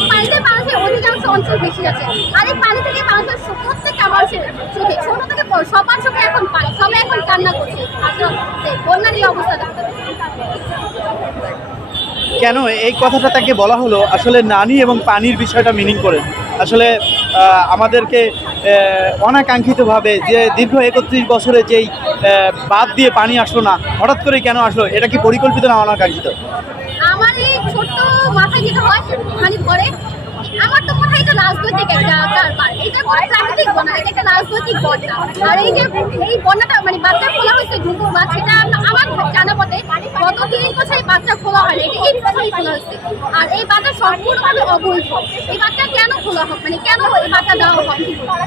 এই পানিতে মানুষের অধিকাংশ অঞ্চল বেশি আছে আর এই পানি থেকে মানুষের প্রত্যেকটা মানুষের চোখে ছোট থেকে সবার চোখে এখন পানি সবাই এখন কান্না করছে। বন্যার এই কেন? এই কথাটা তাকে বলা হলো আসলে নানি এবং পানির বিষয়টা মিনিং করে। আসলে আমাদেরকে অনাকাঙ্ক্ষিতভাবে যে দীর্ঘ একত্রিশ বছরে যেই বাদ দিয়ে পানি আসলো না হঠাৎ করে কেন আসলো? এটা কি পরিকল্পিত না অনাকাঙ্ক্ষিত? আমার এই ছোট্ট মাথায় যেটা হয় সে মানে পরে আমার তো মনে হয় এটা রাজনৈতিক একটা কারবার এটা কোনো আর এই যে, এই মানে বাচ্চা খোলা হয়েছে ঢুকু বা সেটা আমার জানা মতে গত তিরিশ বাচ্চা খোলা হয় এটা এই বছরই খোলা হয়েছে। আর এই বাচ্চা সম্পূর্ণভাবে অবৈধ। এই বাচ্চা কেন খোলা হোক মানে কেন এই বাচ্চা দেওয়া হয়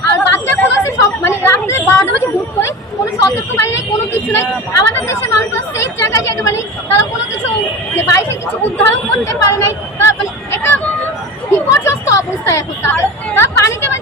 আর বাচ্চা সব মানে রাত্রে কোনো সতর্কবাণী নেই, কোনো কিছু নেই। আমাদের দেশের মানুষরা সেফ জায়গায় যেতে মানে তারা কোনো কিছু বাইরে কিছু উদ্ধারণ করতে পারে নাই, তারা মানে বিপর্যস্ত অবস্থায় এখন তারা। পানিতে মানে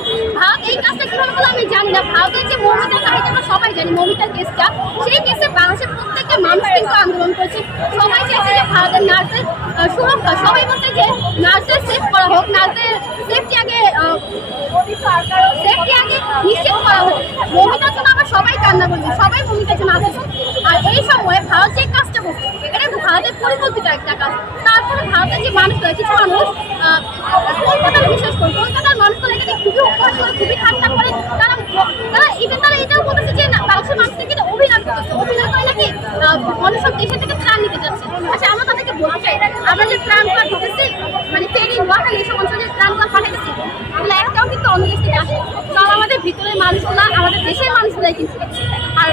এই কাজটা কীভাবে করল আমি জানি না। ভারতের যে মৌমিতার কাহিনী আমরা সবাই জানি মৌমিতার কেসটা। সেই কেসে বাংলাদেশের প্রত্যেকটা মানুষ কিন্তু আন্দোলন করেছে। সবাই চাইছে যে ভারতের নার্সের সুরক্ষা, সবাই বলছে যে নার্সের সেভ করা হোক নার্সের সেফটি আগে সেফটি আগে নিশ্চিত করা হোক। মমিতার জন্য আমরা সবাই কান্না করছি সবাই মমিতার জন্য আসছে আর এই সময় ভারত যে কাজটা করছে, এটা কিন্তু ভারতের পরিকল্পিত একটা কাজ। তারপরে ভারতের যে মানুষগুলো কিছু মানুষ কলকাতার বিশেষ করে কলকাতার মানুষগুলো এখানে খুবই উপহাস করে খুবই ঠাট্টা করে তারা তারা ইভেন তারা এটাও বলতেছে যে বাংলাদেশের মানুষ থেকে অভিনয় করতেছে। অভিনয় করে নাকি আহ, মানুষ সব দেশে থেকে ত্রাণ নিতে যাচ্ছে। আচ্ছা আমরা তাদেরকে বলতে চাই আমরা যে ত্রাণ কার্ড ঢুকেছি মানে ফেরি নোয়াখালী এসব অঞ্চলে ত্রাণ কার্ড পাঠাইতেছি এগুলো একটাও কিন্তু অন্য দেশ থেকে আসে। সব আমাদের ভিতরের মানুষগুলো আমাদের দেশের মানুষগুলাই কিন্তু আর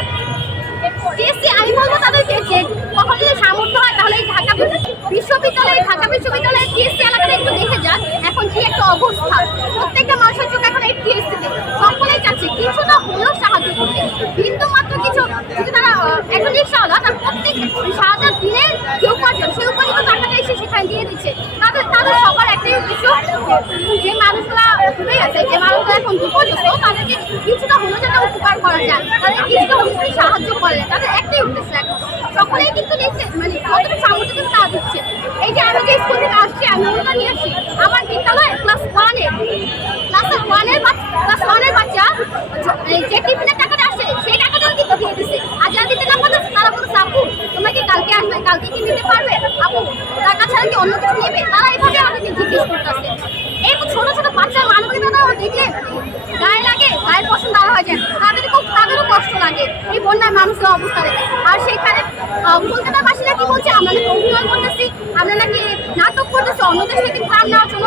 টিএসসি আমি বলব তাদেরকে যে কখন যদি সামর্থ্য হয় তাহলে এই ঢাকা বিশ্ববিদ্যালয় ঢাকা বিশ্ববিদ্যালয়ের টিএসসি এলাকাটা একটু দেখে যান এখন কি একটা অবস্থা প্রত্যেকটা মানুষের চোখ এখন এই টিএসসিতে সকলেই চাচ্ছে কিছুটা হলেও সাহায্য করতে বিন্দু মাত্র কিছু যদি তারা আহ, একজন রিক্সাওয়ালা তার প্রত্যেক সারাটা দিনের যে উপার্জন সেই উপার্জন টাকাটা এসে সেখানে দিয়ে দিচ্ছে তাদের তাদের সবার একটাই উদ্দেশ্য যে মানুষগুলা ডুবে আছে, যে মানুষগুলো এখন কিছুটা হলেও উপকার করা যায়। তাদের কিছুটা হলেও সাহায্য করলে তাদের একটাই এখন। সকলেই কিন্তু দেখছে মানে কতটা সামর্থ্য কিন্তু তা দিচ্ছে। এই যে আমি যে স্কুল থেকে আসছি, আমি ওটা নিয়ে আসছি আমার বিদ্যালয়ে ক্লাস ওয়ানে ক্লাস ওয়ানের ক্লাস ওয়ানের বাচ্চা এই যে টিফিনের টাকাটা আসে সেই টাকাটাও কিন্তু দিয়ে দিচ্ছে আর যারা দিতে না পারছে তারা বলছে আপু তোমরা কি কালকে আসবে কালকে কি নিতে পারবে? আপু টাকা ছাড়া কি অন্য কিছু নেবে? তারা এইভাবে আমাদেরকে জিজ্ঞেস করতেছে। এই ছোট ছোট বাচ্চার মানবিকতাও দেখলে গায়ে লাগে গায়ের পছন্দ আলাদা হয়ে যায়। তাদের খুব তাদেরও কষ্ট লাগে। এই বন্যার মানুষের অবস্থা দেখে। আর সেখানে আহ, কলকাতার বাসীরা কি বলছে? আমরা নাকি অভিনয় করতেছি আমরা নাকি নাটক করতেছি অন্য দেশ থেকে ত্রাণ নেওয়ার জন্য।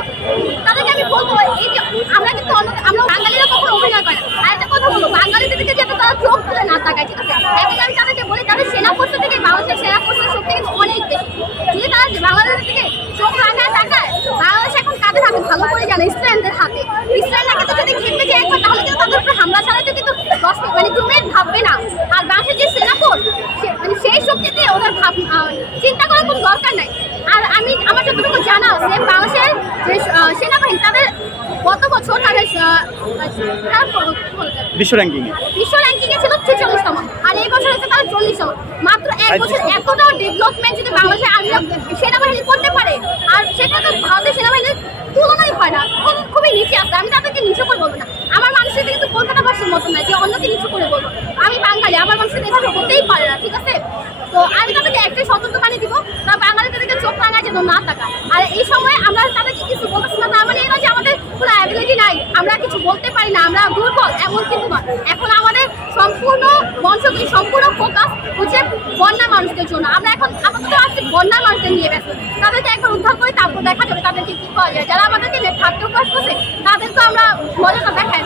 তাদেরকে আমি বলব এই যে আমরা কিন্তু অন্য আমরা বাঙালিরা কখনো অভিনয় করে আর একটা কথা বলব বাঙালিদের দিকে যাতে তারা চোখ তুলে না তাকায় ঠিক আছে একদিকে আমি তাদেরকে বলি তাদের সেনা ফোর্স থেকে বাংলাদেশের সেনা ফোর্সের শক্তি কিন্তু অনেক বেশি যদি তারা বাংলাদেশের দিকে চোখ রাখায় তাকায় বাংলাদেশ এখন কাদের হাতে ভালো করে জানে ইসরায়েলদের হাতে ইসরায়েলরা কিন্তু যদি খেপে যায় একবার তাহলে কিন্তু তাদের উপরে হামলা চালাতে কিন্তু দশ মিনিট মানে দু মিনিট ভাববে না আর বাংলাদেশের যে সেনা ফোর্স সে- মানে সেই শক্তিতে ওদের ভাব আহ, চিন্তা করার কোনো দরকার নাই আর আমি আমার যতটুকু জানা আছে বাংলাদেশের যে সেনাবাহিনী তাদের গত বছর তাদের তাদের? বিশ্ব র্যাঙ্কিং বিশ্ব র্যাঙ্কিংয়ে ছিল ছেচল্লিশতম আর এই বছর হচ্ছে তারা চল্লিশতম। মাত্র এক বছর এতটা ডেভেলপমেন্ট যদি বাংলাদেশের আর্মি সেনাবাহিনী করতে পারে আর সেটা তো ভারতের সেনাবাহিনীর তুলনাই হয় না খুব- খুবই নিচে আছে। আমি তাদেরকে নিচু করে বলব না। আমার মানুষের কিন্তু কলকাতাবাসীর মতো না যে অন্যকে নিচু করে বলব। আমি বাঙালি আমার মানুষের এভাবে হতেই পারে না ঠিক আছে? তো আমি তাদেরকে একটাই সতর্ক বাণী দিব তা বাঙালি তাদেরকে চোখ রাঙায় যেন না থাকা আর এই সময় আমরা তাদেরকে কিছু বলতেছি না তার মানে এই নয় যে আমাদের কোনো অ্যাবিলিটি নাই আমরা কিছু বলতে পারি না আমরা দুর্বল এমন কিন্তু নয়। এখন আমাদের সম্পূর্ণ মঞ্চগুলি সম্পূর্ণ ফোকাস হচ্ছে বন্যা মানুষদের জন্য। আমরা এখন আপাতত আজকে বন্যা মানুষদের নিয়ে ব্যস্ত। তাদেরকে এখন উদ্ধার করে তারপর দেখা যাবে তাদেরকে কী করা যায়। যারা আমাদের যে খাদ্য কাজ করছে তাদেরকে আমরা মজাটা দেখাই